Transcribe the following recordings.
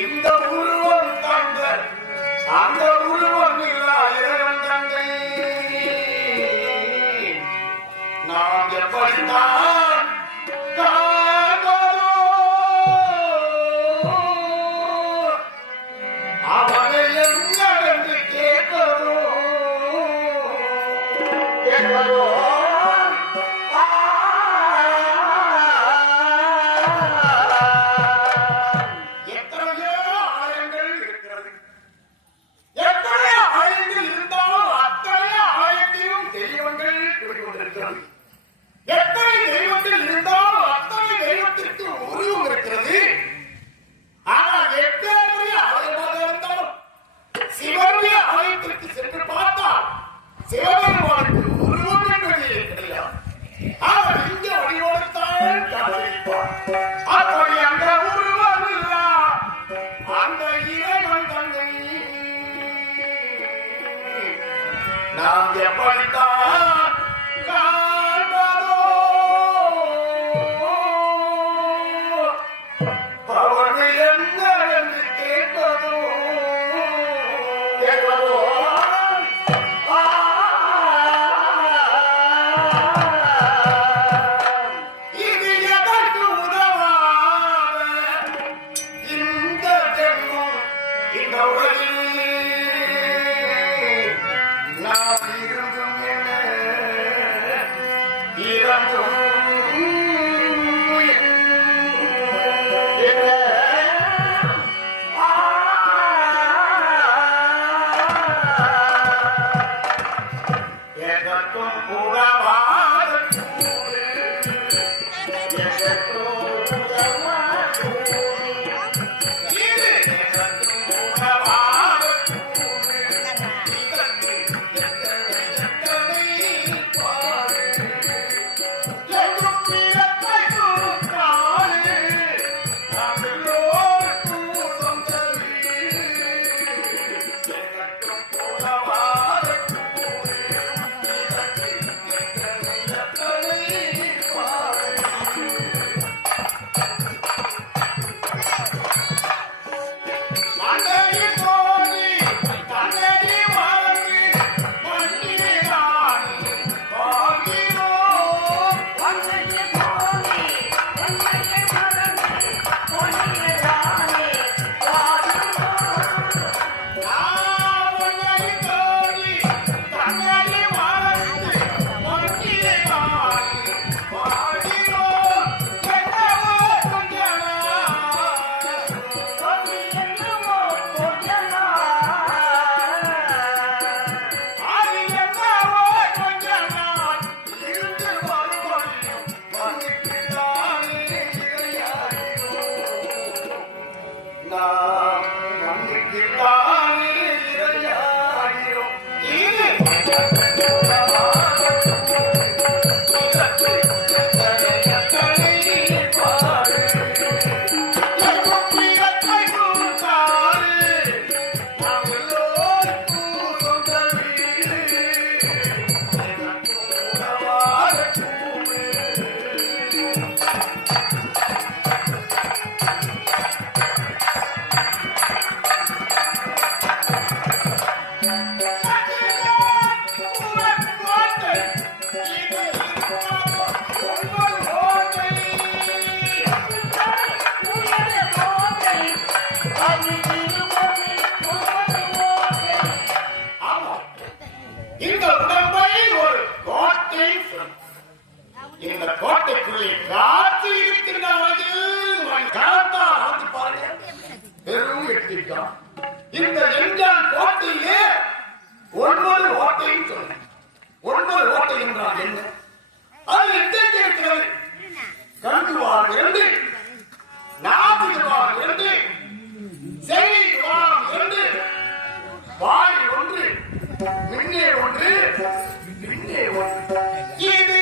இந்த உருவம் தந்த அந்த உருவம் இல்லாயிரம் தந்தை நாம் எப்படித்தான் காண்பதோ அவனை என்னவென்று கேட்பதோ எத்தனை தெய்வத்தில் இருந்தாலும் அத்தனை தெய்வத்திற்கு உருவம் இருக்கிறது. ஆனால் எத்தனை ஆலயமாக இருந்தாலும் சிவனுடைய ஆலயத்திற்கு சென்று பார்த்தால் சிவபெருமானுக்கு உருவம் என்பது கிடையாது. அவர் இங்க வழியோடுத்தான் காணவிப்பார். அப்படி அந்த உருவம் இல்ல அந்த இறைவன் தந்தை நாம் எப்படித்தான் இந்த கோட்டைக்குள்ளே காத்து இருக்கின்றவர்கள் பெரும் வெற்றிக்கான். இந்த எஞ்சான் கோட்டையிலே 9 ஓட்டையும் சொன்ன 9 ஓட்டை என்றால் என்ன? அது எத்தனை இருக்கிறது? கண்டுவார் 2, நாடுவார் 2, செய்வார் 2, வாய் 1, மின்னே 1, பின்னே 1. இது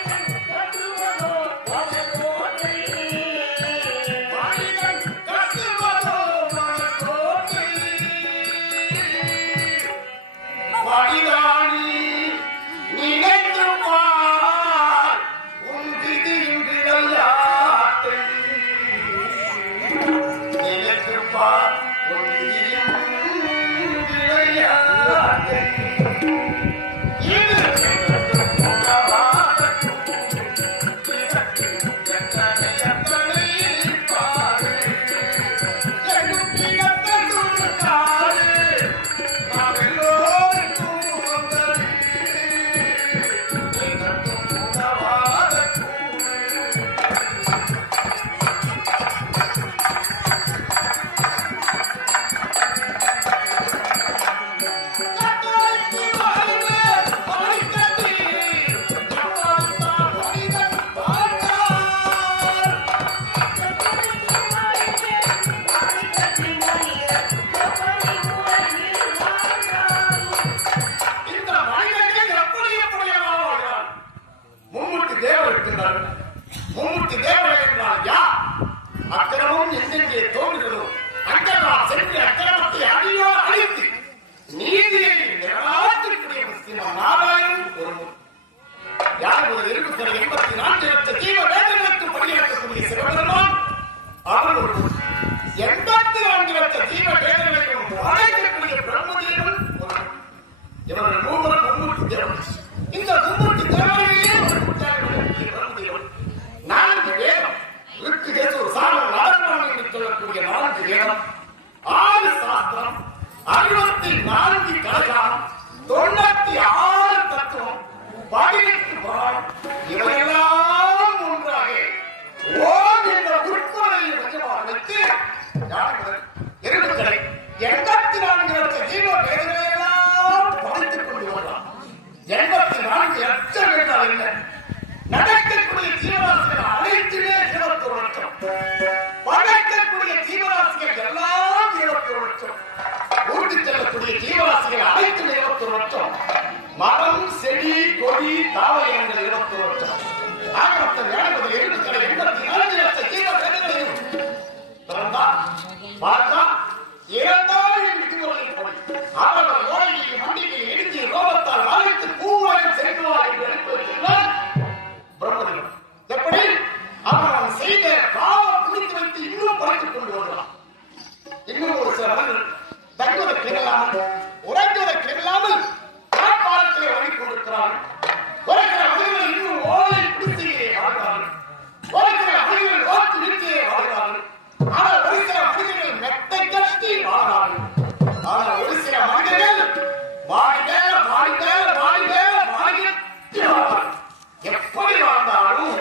Thank you. இருக்கிறார். மும்மூர்த்தி தேவர்கள் என்றால் யார்? அக்கிரமும் எங்கெங்கே தோன்றுகிறதோ அங்கெல்லாம் சென்று அக்கிரமத்தை அடியோடு அழித்து நீதியை நிலைநாட்டக்கூடிய ஸ்ரீமன் நாராயணன் ஒருவர். யார் முதல் இருக்கிற 84 லட்சம் ஜீவ வேதங்களுக்கு பணியாற்றக்கூடிய சிவபெருமான் அவர் ஒருவர். 84 லட்சம் ஜீவ வேதங்களையும் அழைக்கக்கூடிய பிரம்மதேவன் ஒருவர். இவர்கள் மூவரும் மும்மூர்த்தி தேவர்கள். இந்த மும்மூர்த்தி தேவர்களையே ஒரு கூட்டாளர்களுடைய பிரம்மதேவன் 4 வேதம் ரிக்குகேசூர் சாமம் நாராயணன் என்று சொல்லக்கூடிய 4 வேதம் 6 சாஸ்திரம் 64 கலகாலம் 96 தத்துவம் 18 புராணம் இவையெல்லாம் ஒன்றாக ஓம் என்ற உட்கொலையை மையமாக வைத்து இருந்துகளை 84 லட்சம் ஜீவ வேதங்களையெல்லாம் படித்துக் கொண்டு வரலாம். 84 லட்சம் என்றால் என்ன? நடக்கக்கூடிய ஜீவராசிகள் அனைத்துமே 21 லட்சம். படைக்கக்கூடிய ஜீவராசிகள் எல்லாம் 21 லட்சம். ஊட்டிச் செல்லக்கூடிய ஜீவராசிகள் அனைத்தும் 21 லட்சம். மரம், செடி, கொடி, தாவரங்கள் 21 லட்சம். ஆக மொத்தம் 84 லட்சம் ஜீவ வேதங்களையும் பிறந்தார், பார்த்தார், இறந்தால் விட்டுமுறையில் போய் அவர்கள் ஓடையையும் மண்டியை இடித்து ரோகத்தால் வாய்த்து பூவாயம் செல்வார் என்று அனுப்புகிறார் பிரம்மதேவன். எப்படி? அவன் செய்த பாவம் குடித்து வைத்து இன்னும் படைத்துக் கொண்டு வருகிறான். இன்னும் ஒரு சில மனிதர்கள் தங்குவதற்கு இல்லாமல் உறங்குவதற்கு இல்லாமல் காலத்திலே வழங்கிக் கொண்டிருக்கிறார்கள். ஒரு சில மனிதர்கள் இன்னும் ஓலை குடிசையே வாழ்கிறார்கள். ஒரு சில மனிதர்கள் வாக்கு வீழ்ச்சியே வாழ்கிறார்கள். ஆனால் ஒரு சில மனிதர்கள் மெத்தை கட்டி வாழ்கிறார்கள். ஆனால் ஒரு சில மனிதர்கள் வாழ்க வாழ்க வாழ்க வாழ்க எப்படி வாழ்ந்தாலும்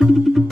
Thank you.